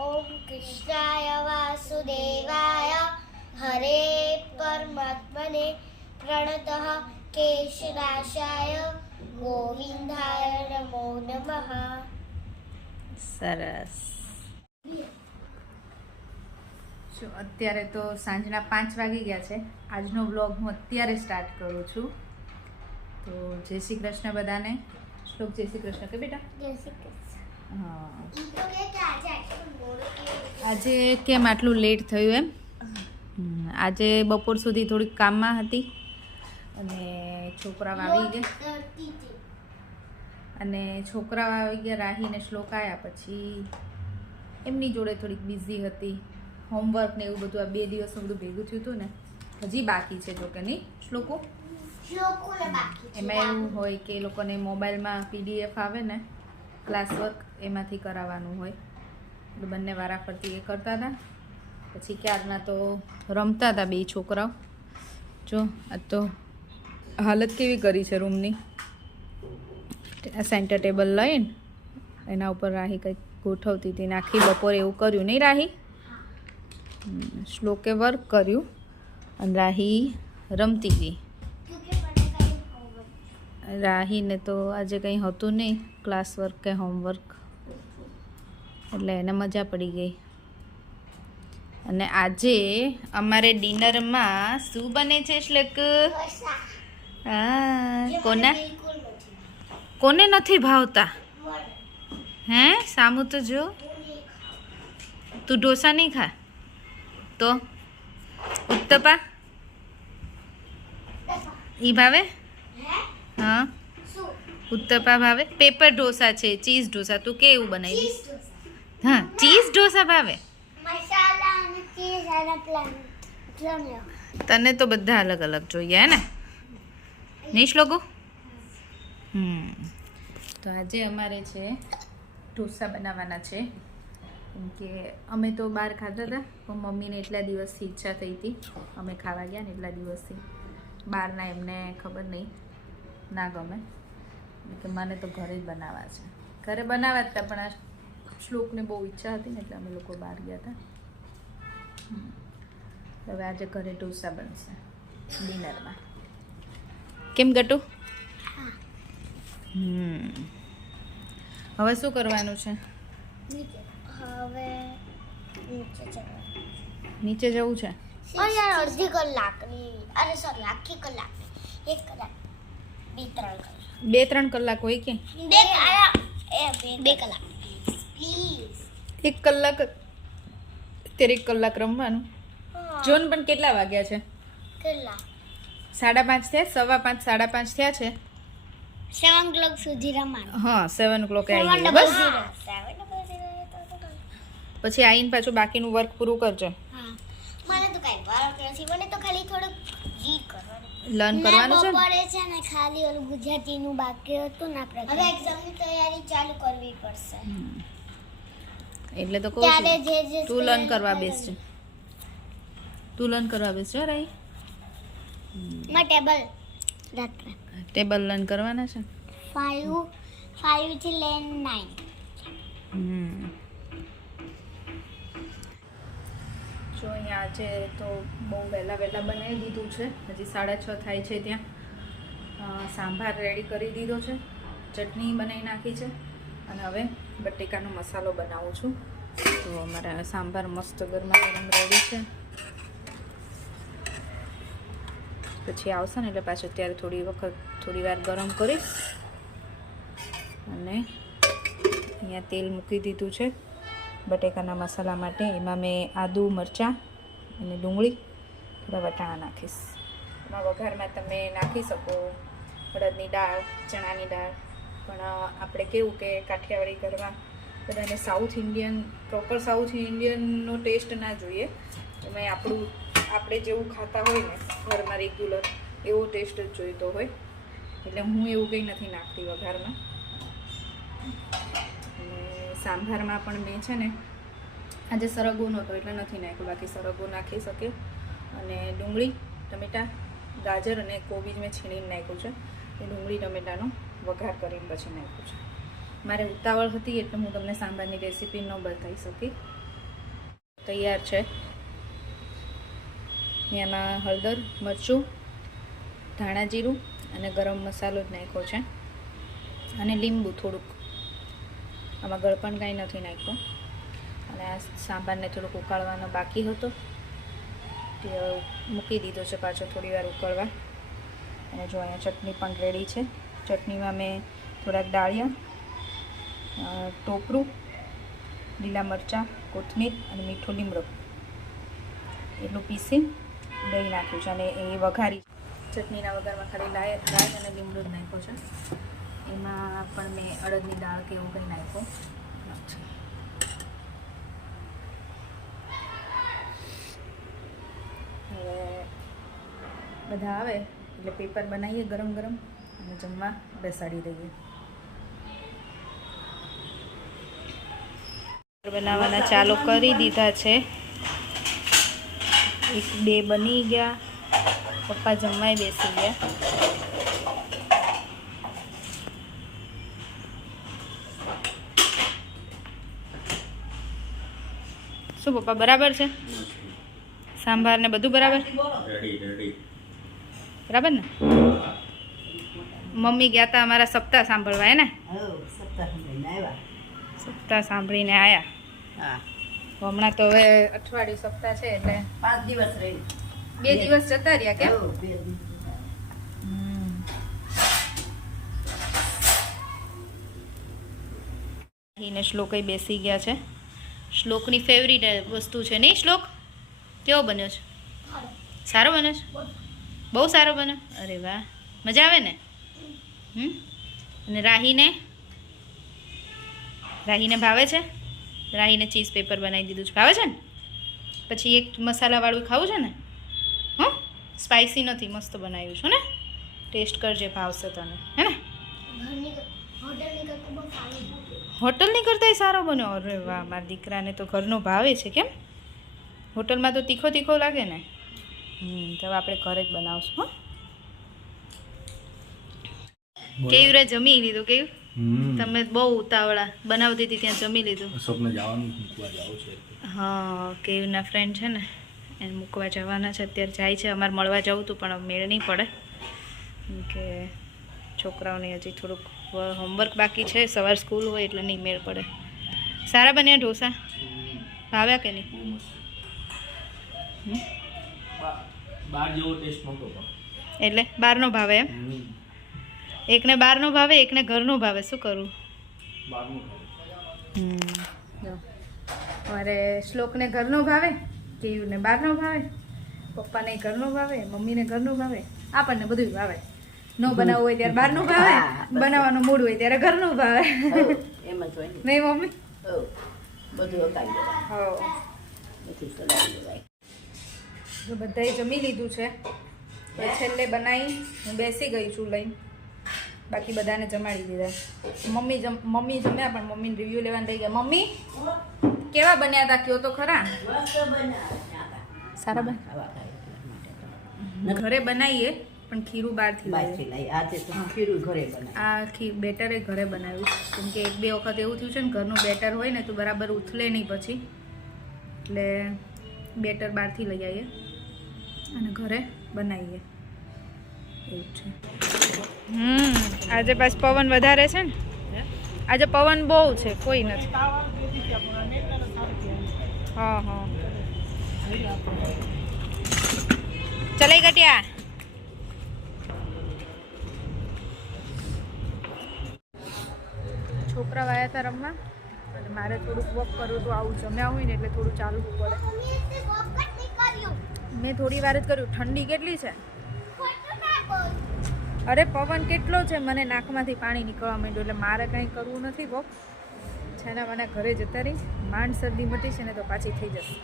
ओम कृष्णाय वासुदेवाय हरे परमात्मने प्रणतः केशनाशाय गोविंदाय नमो नमः। સરસ. જો અત્યારે તો સાંજના 5 વાગી ગયા છે. આજનો વ્લોગ હું અત્યારે સ્ટાર્ટ કરું છું. તો જય શ્રી કૃષ્ણ બધાને. શ્લોક જય શ્રી કૃષ્ણ કે બેટા. जय श्री कृष्ण। હા, तो ये क्या આજે કેમ આટલું લેટ થયું એમ? આજે બપોર સુધી થોડીક કામમાં હતી અને છોકરાઓ આવી ગયા રાહી ને શ્લોક આવ્યા પછી એમની જોડે થોડીક બિઝી હતી. હોમવર્ક ને એવું બધું આ 2 દિવસનું બધું ભેગું થયું હતું ને. હજી બાકી છે જો કે નહીં શ્લોકો? એમાં એવું હોય કે એ લોકોને મોબાઈલમાં PDF આવે ને ક્લાસ વર્ક, એમાંથી કરાવવાનું હોય. એટલે બંને વારાફરતી એ કરતા હતા. પછી ક્યારના તો રમતા હતા 2 છોકરાઓ. જો આ તો હાલત કેવી કરી છે રૂમની. સેન્ટર ટેબલ લઈને એના ઉપર રાહી કંઈક ગોઠવતી હતી. આખી બપોરે એવું કર્યું નહીં રાહી? શ્લોકે વર્ક કર્યું અને રાહી રમતી હતી. રાહીને તો આજે કંઈ હતું નહીં ક્લાસ વર્ક કે હોમવર્ક, એટલે એને મજા પડી ગઈ. અને આજે અમારે ડિનરમાં શું બને છે શ્લોક? હા, કોને નથી ભાવતા? હે સામુ તો જો, તું ઢોસા નહીં ખા તો ઉત્તપા ઈ ભાવે? હા, ઉત્તપા ભાવે. પેપર ઢોસા છે, ચીઝ ઢોસા. તું કેવું બનાવી? હા, ચીઝ ઢોસા ભાવે. તને તો બધા અલગ અલગ જોઈએ હે ને? નહીં શ્લોકો? તો આજે અમારે છે ઢોસા બનાવવાના છે. કેમ કે અમે તો બહાર ખાતા હતા પણ મમ્મીને એટલા દિવસથી ઈચ્છા થઈ હતી, અમે ખાવા ગયા ને એટલા દિવસથી. બહારના એમને ખબર નહીં, ના ગમે કે મને તો ઘરે જ બનાવવા છે. ઘરે બનાવવા જ હતા પણ આ શ્લોકને બહુ ઈચ્છા હતી ને એટલે અમે લોકો બહાર ગયા હતા. હવે આજે ઘરે ઢોસા બનશે ડિનરમાં. કેમ ગટુ? હવે શું કરવાનું છે? હવે નીચે જવું છે. યાર અડધી કલાકની, અરે સોરી આખી કલાકની, 1 કલાક 2-3 કલાક 2-3 કલાક હોય કે 2 કલાક પ્લીઝ. 1 કલાક અત્યારે 1 કલાક રમવાનું. જોન પણ કેટલા વાગ્યા છે? કેટલા? 5:30 થયા, 5:15 5:30 થયા છે. 7 o'clock સુધી રમવાનું. હા, 7 o'clock આવી ગયું બસ. પછી આવીને પાછું બાકીનું વર્ક પૂરું કરજો. હા, મને તો કઈ વર્ક નથી, મને તો ખાલી થોડુંક રીડ કરવાનું, લર્ન કરવાનું છે. બપોરે છે ને ખાલી ઓલું ગુજરાતીનું બાકી હતું ને આપણે હવે એક્ઝામની તૈયારી ચાલુ કરવી પડશે. એટલે તો કહું છું તું લર્ન કરવા બેસ છે. તું લર્ન કરવા બેસ છો રાઈ? માં ટેબલ લર્ન કરવાના છે. 5 થી લઈને 9. જો અહીંયા આજે તો બહુ વહેલા બનાવી દીધું છે. હજી 6:30 થાય છે ત્યાં. સાંભાર રેડી કરી દીધો છે, ચટણી બનાવી નાખી છે અને હવે બટેકાનો મસાલો બનાવું છું. તો અમારા સાંભાર મસ્ત ગરમા ગરમ રેડી છે. પછી આવશે ને એટલે પાછું ત્યારે થોડી વાર ગરમ કરીશ. અને અહીંયા તેલ મૂકી દીધું છે બટેકાના મસાલા માટે. એમાં મેં આદુ, મરચાં અને ડુંગળી, થોડા વટાણા નાખીશ. એમાં વઘારમાં તમે નાખી શકો અડદની દાળ, ચણાની દાળ. પણ આપણે કેવું કે કાઠિયાવાડી ઘરમાં બધાને પ્રોપર સાઉથ ઇન્ડિયનનો ટેસ્ટ ના જોઈએ. એમાં આપણે જેવું ખાતા હોય ને ઘરમાં રેગ્યુલર એવો ટેસ્ટ જ જોઈતો હોય. એટલે હું એવું કંઈ નથી નાખતી વઘારમાં. અને સાંભારમાં પણ મેં છે ને આજે સરગવો નહોતો એટલે નથી નાખ્યું, બાકી સરગવો નાખી શકે. અને ડુંગળી, ટમેટાં, ગાજર અને કોબીજ મેં છીણીને નાખ્યું છે. એ ડુંગળી ટમેટાનો વઘાર કરીને પછી નાખ્યું છે. મારે ઉતાવળ હતી એટલે હું તમને સાંભારની રેસીપી ન બતાવી શકી. તૈયાર છે. એમાં હળદર, મરચું, ધાણા જીરું અને ગરમ મસાલો જ નાખ્યો છે અને લીંબુ થોડુંક. આમાં ગળપણ કાંઈ નથી નાખ્યું. અને આ સાંભારને થોડુંક ઉકાળવાનો બાકી હતો તે મૂકી દીધો છે પાછો થોડી વાર ઉકળવા. અને જો અહીંયા ચટણી પણ રેડી છે. ચટણીમાં મેં થોડાક ડાળિયા, ટોપરું, લીલા મરચાં, કોથમીર અને મીઠો લીમડો એટલું પીસી દહીં નાખ્યું છે અને એ વઘારી. ચટણીના વઘારમાં ખાલી રાઈ અને લીમડો જ નાખ્યો છે. એમાં પણ મેં અડદની દાળ કે એવું કંઈ નાખ્યું નથી. હવે બધા આવે એટલે પેપર બનાવીએ ગરમ ગરમ અને જમવા બેસાડી દઈએ. બનાવવાના ચાલુ કરી દીધા છે. 1-2 બની ગયા. પપ્પા જમવાય બેસી ગયા. શું પપ્પા બરાબર છે? સાંભાર ને બધું બરાબર? બરાબર ને? મમ્મી ગયા હતા અમારા સપ્તાહ સાંભળવા, હે ને? સપ્તાહ સાંભળીને આવ્યા. હમણાં તો હવે અઠવાડિયું સપ્તાહ છે એટલે 5 દિવસ રહી. 2 દિવસ જતા રહ્યા. કેમ? ને શ્લોકઈ બેસી ગયા છે. શ્લોકની ફેવરિટ વસ્તુ છે નહીં? શ્લોક કેવો બન્યો છે? સારો બન્યો છે? બહુ સારો બન્યો. અરે વાહ, મજા આવે ને? અને રાહીને ભાવે છે? રાહીને ચીઝ પેપર બનાવી દીધું છે. ભાવે છે ને? પછી એક મસાલાવાળું ખાવું છે ને? હં, સ્પાઇસી નથી, મસ્ત બનાવ્યું છે ને? ટેસ્ટ કરજે, ભાવશે તને, હે ને? હોટલની કરતાંય સારો બન્યો. અરે વાહ, મારા દીકરાને તો ઘરનો ભાવે છે. કેમ? હોટલમાં તો તીખો તીખો લાગે ને. તો આપણે ઘરે જ બનાવશું. હો, કેવી રે જમી લીધું? કેવું તમે બહુ ઉતાવળા બનાવતી હતી ત્યાં જમી લીધું? હા, કેવના ફ્રેન્ડ છે ને એને મૂકવા જવાના છે. અત્યારે જાય છે. અમારે મળવા જવું હતું પણ મેળ નહીં પડે કે છોકરાઓને હજી થોડુંક હોમવર્ક બાકી છે. સવાર સ્કૂલ હોય એટલે નહીં મેળ પડે. સારા બન્યા ઢોસા? ભાવ્યા કે નહીં? એટલે બહારનો ભાવે એમ? એકને બહારનો ભાવે, એકને ઘરનો ભાવે. શું કરું? મારે શ્લોકને ઘરનો ભાવે, કેયુને બહારનો ભાવે, પપ્પાને ઘરનો ભાવે, મમ્મીને ઘરનો ભાવે, આપણને બધું ભાવે. ન બનાવવું હોય ત્યારે બહારનું ભાવે, બનાવવાનું મૂડ હોય ત્યારે ઘરનું ભાવે. એમ જ હોય નહીં મમ્મી? બધું હકાવી દેવાય. જો બધાએ જમી લીધું છે. છેલ્લે બનાવી હું બેસી ગઈ છું લઈને. બાકી બધાને જમાડી દીધા. મમ્મી જમ્યા પણ મમ્મીને રિવ્યૂ લેવાનું રહી ગયા. મમ્મી કેવા બન્યા હતા કયો તો ખરા? સારા બન્યા. ઘરે બનાવીએ પણ ખીરું બહારથી લાવીએ. આ બેટરે ઘરે બનાવ્યું કેમ કે 1-2 વખત એવું થયું છે ને ઘરનું બેટર હોય ને તો બરાબર ઉથલે નહીં પછી, એટલે બેટર બહારથી લઈ આવીએ અને ઘરે બનાવીએ એવું છે. આજે પાછું પવન વધારે છે ને? આજે પવન બહુ છે, કોઈ નથી. હા હા, ચલાઈ ગટિયા. છોકરા વાયા હતા રમવા અને મારે થોડુંક વોક કરવું તો આવું જમ્યા હોય ને એટલે થોડું ચાલવું પડે. મેં થોડી વાર જ કર્યું. ઠંડી કેટલી છે! અરે પવન કેટલો છે, મને નાકમાંથી પાણી નીકળવા માંડ્યું એટલે મારે કંઈ કરવું નથી વોક. છે ને મને ઘરે જતા રહી. માંડ શરદી મટી છે ને તો પાછી થઈ જશે.